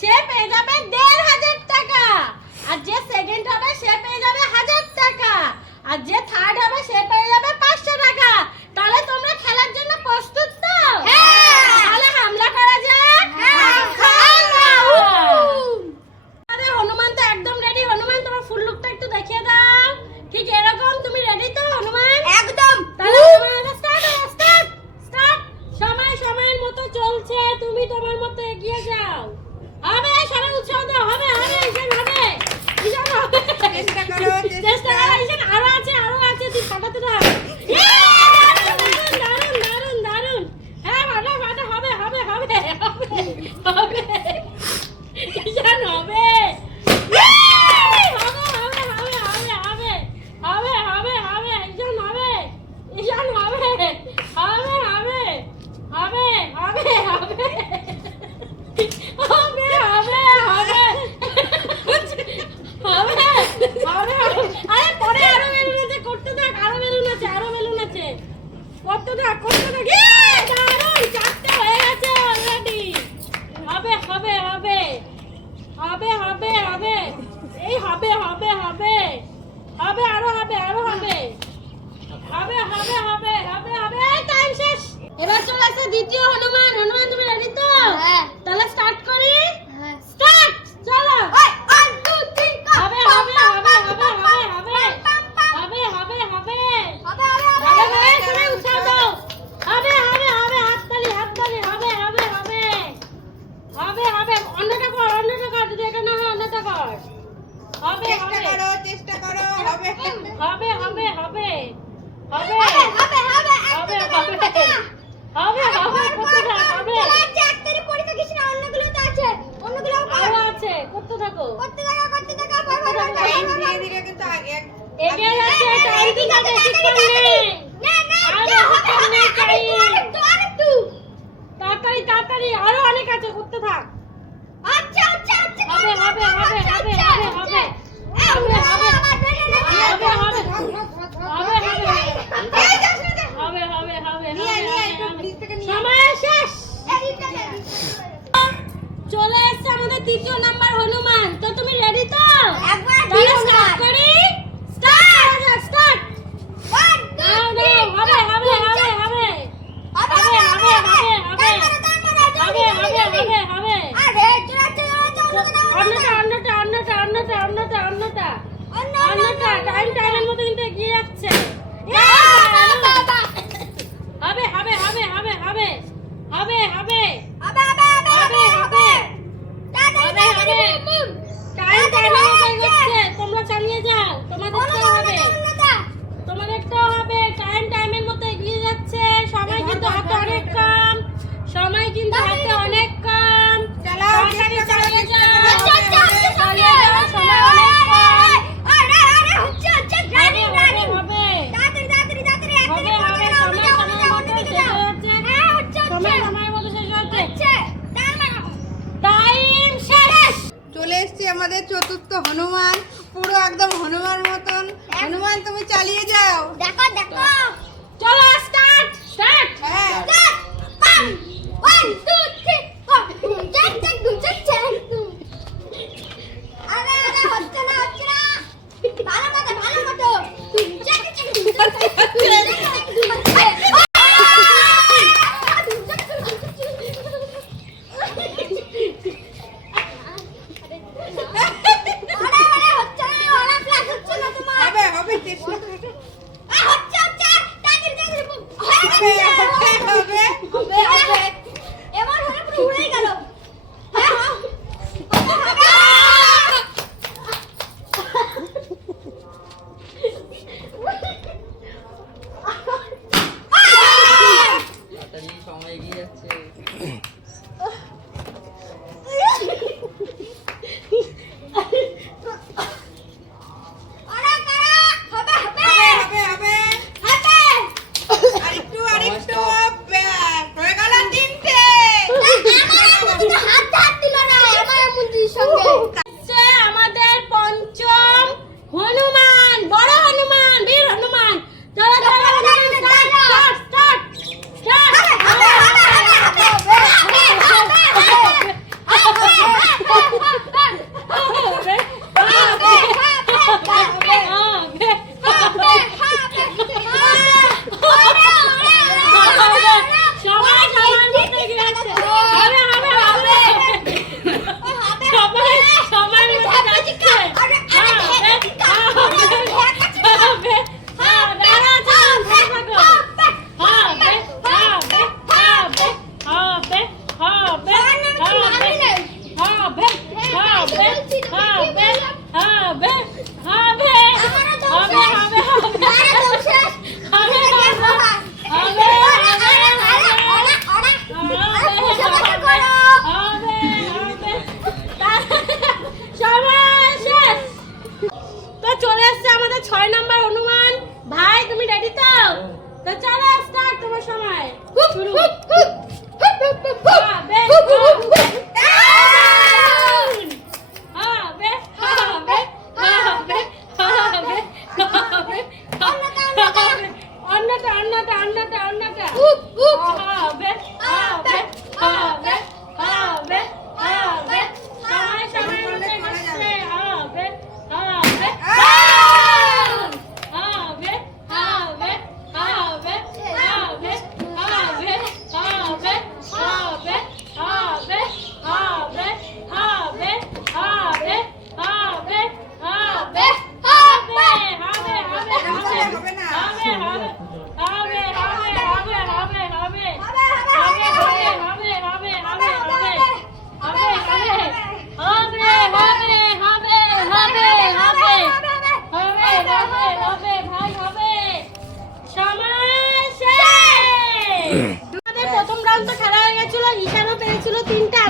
সে পেয়ে যাবে ১,৫০০ টাকা। আর যে সেকেন্ড হবে সে পেয়ে যাবে ১,০০০ টাকা। আর যে থার্ড হবে সে পেয়ে যাবে ৫০০ টাকা। তাহলে তোমরা খেলার জন্য প্রস্তুত তো? তাহলে হামলা করা যাক। আরে হনুমান তো একদম রেডি। হনুমান তোমার ফুল লুকটা একটু দেখিয়ে দাও। ঠিক এরকম তুমি রেডি তো হনুমান? একদম। তাহলে স্টার্ট। সময়ের মতো চলছে, তুমি তোমার মতো এগিয়ে যাও। হবে সবাই উৎসাহ দাও। হবে ঈশান হবে। চেষ্টা করো। ঈশান আরো আছে তুই ফাটাতে দাও। দারুন। হ্যাঁ ফাটা হবে ঈশান হবে। ঈশান হবে। আরে পরে আরো বেলুন আছে, করতে থাক। আরো বেলুন আছে করতে থাক। দারুন, 4টে হয়ে গেছে অলরেডি। হবে এই হবে আরো হবে। টাইম শেষ। এবার চলে আসছে দ্বিতীয় হনুমান। তুমি রেডি তো? হ্যাঁ। তাহলে স্টার্ট করি। হ্যাঁ। স্টার্ট চলো। 1 2 3 হবে সবাই উৎসাহ দাও। হবে হাততালি হবে। অন্যটা কর যদি এটা না হয় অন্যটা কর। হবে চেষ্টা করো। হবে। একটারই পরীক্ষা কিছু না, অন্যগুলো তো আছে। অন্যগুলো আরো আছে, করতে থাকো। করতে থাকো। ধীরে ধীরে কিন্তু আগে এগিয়ে যাচ্ছে। টাইম কিন্তু বেশিক্ষণ নেই। তাড়াতাড়ি আরো অনেক আছে, করতে থাক। সময় শেষ। চলে এসেছে আমাদের তৃতীয় নাম্বার হনুমান। তো তুমি রেডি তো? তাহলে স্টার্ট করি। স্টার্ট। অন্যটা টাইমের মতো কিন্তু এগিয়ে যাচ্ছে। তোমরা চালিয়ে যাও। তোমাদেরটাও হবে। টাইমের মতো এগিয়ে যাচ্ছে। সময় কিন্তু হাতে অনেক কম। তাড়াতাড়ি চালিয়ে যাও। সময় অনেক কম। সময় মতো শেষ হচ্ছে। টাইম শেষ। চলে এসেছি আমাদের চতুর্থ হনুমান। পুরো একদম হনুমান মতন। হনুমান তুমি চালিয়ে যাও। দেখো চলো স্টার্ট। হ্যাঁ। 1 2 3 আরে হচ্ছে না ভালো মতো হবে চেষ্টা করো। এবার হলে পুরো উড়ে গেল। সময় এগিয়ে যাচ্ছে। আরেকটু হয়ে গেল 3টে। হাত দিল না আমার মুন্দির সঙ্গে। আমাদের পঞ্চম হনুমান, বড় হনুমান, বীর হনুমান। চলো স্টার্ট।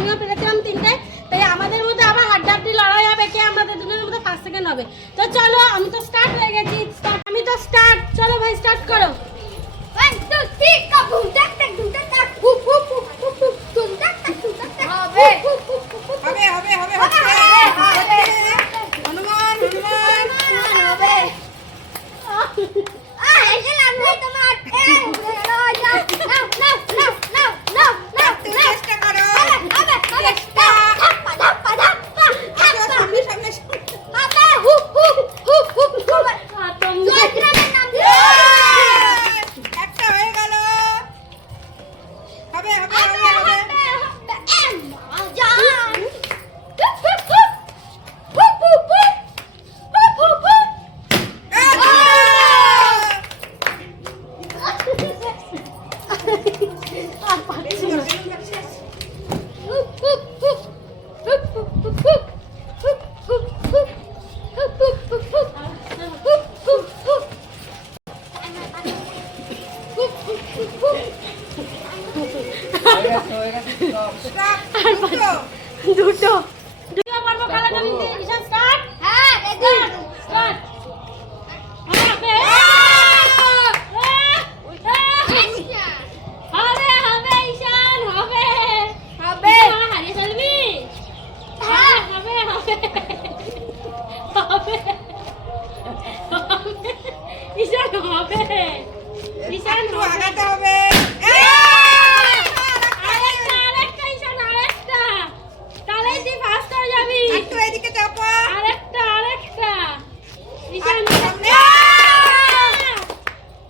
আমিও পেরেছিলাম 3টে। তাই আমাদের মধ্যে আবার হাড্ডাহাড্ডি লড়াই হবে কে আমাদের দুজনের মধ্যে ফার্স্ট সেকেন্ড হবে। তো চলো আমি তো স্টার্ট হয়ে গেছি, আমি তো স্টার্ট। চলো ভাই স্টার্ট করো। 1 2 3 কাবুম টাক টাক দুম টাক টাক হুপ হুপ হুপ হুপ হুপ দুম টাক টাক দুম টাক টাক হবে হবে হবে হবে হবে হবে হনুমান হনুমান হবে এসে লাগবে তোমার নাও নাও নাও নাও নাও নাও নাও তুমি চেষ্টা করো। হবে হবে ধাপ্পা ধাপ্পা ধাপ্পা আসো, সামনে সামনে সামনে। হবে হুপ হুপ হুপ হুপ হুপ তোমরা জয়গ্রামের নাম দিয়ে একটা হয়ে গেল। হবে হবে হবে হবে Stop. দুটো পর্ব খেলা করি। ঈশান স্টার্ট। হ্যাঁ রেডি স্টার্ট। হবে হবে হবে ঈশান হবে হবে হারিয়ে ফেলবি। হ্যাঁ হবে হবে হবে ঈশান হবে ঈশান একটু হবে। আগাতে হবে। আরেকটা আরেকটা ঈশান আরেকটা, তাহলেই তুই ফার্স্ট হয়ে যাবি। একটু এদিকে চাপা। আরেকটা আরেকটা ঈশান আর সামনে।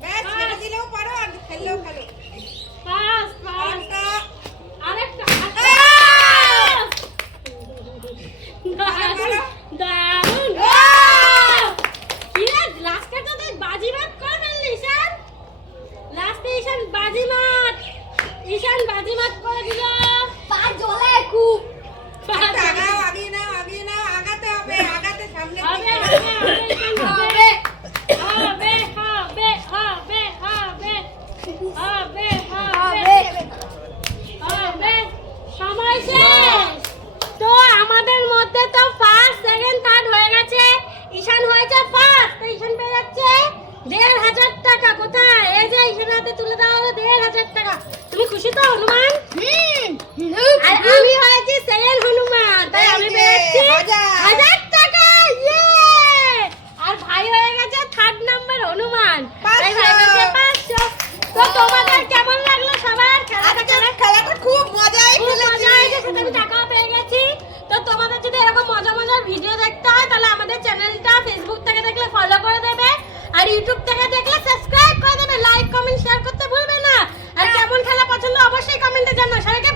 ব্যাস, ছেড়ে দিলেও পারো আর খেললেও ভালো। ফার্স্ট ফার্স্ট আরেকটা। আরেকটা দারুণ দারুণ কিরে লাস্টে তো তুই বাজিমাত করে ফেললি ঈশান। লাস্টে ঈশান বাজিমাত, ঈশান বাজিমাত করে দিল। পা জ্বলে খুব একটু আগাও, আগিয়ে নাও, আগিয়ে নাও, আগাতে হবে, আগাতে সামনের হবে দিকে। হবে হবে ঈশান হবে হবে হবে হবে হবে হবে হবে হবে হবে। সময় শেষ। তো আমাদের মধ্যে তো ফার্স্ট সেকেন্ড থার্ড হয়ে গেছে। ঈশান হয়েছে ফার্স্ট, তো ঈশান পেয়ে যাচ্ছে 1500 টাকা। কোথায়? এই যে ঈশান হাতে তুলে দেওয়া হলো 1500 টাকা। তুমি খুশি তো হনুমান? আর আমি হয়েছি সেকেন্ড হনুমান, তাই আমি এই যে, পেয়েছি 1000 টাকা। ইয়ে! আর ভাই হয়ে গেছে থার্ড নাম্বার হনুমান, তাই ভাই 500 পেয়েছে 500। তো তোমাদের কেমন লাগলো সবার খেলাটা? আজকের খেলাটা খুব মজাই খুব মজা খেলেছি। হয়েছে, সাথে আমি টাকাও পেয়ে গেছি। তো তোমাদের যদি এরকম মজা মজার ভিডিও দেখতে হয় তাহলে আমাদের চ্যানেলটা ফেসবুক থেকে দেখলে ফলো করে দেবে, আর ইউটিউব থেকে দেখলে সাবস্ক্রাইব করে দেবে। লাইক কমেন্ট শেয়ার করতে ভুলবে না। আর কেমন খেলা পছন্দ অবশ্যই কমেন্টে জানাও। সবাইকে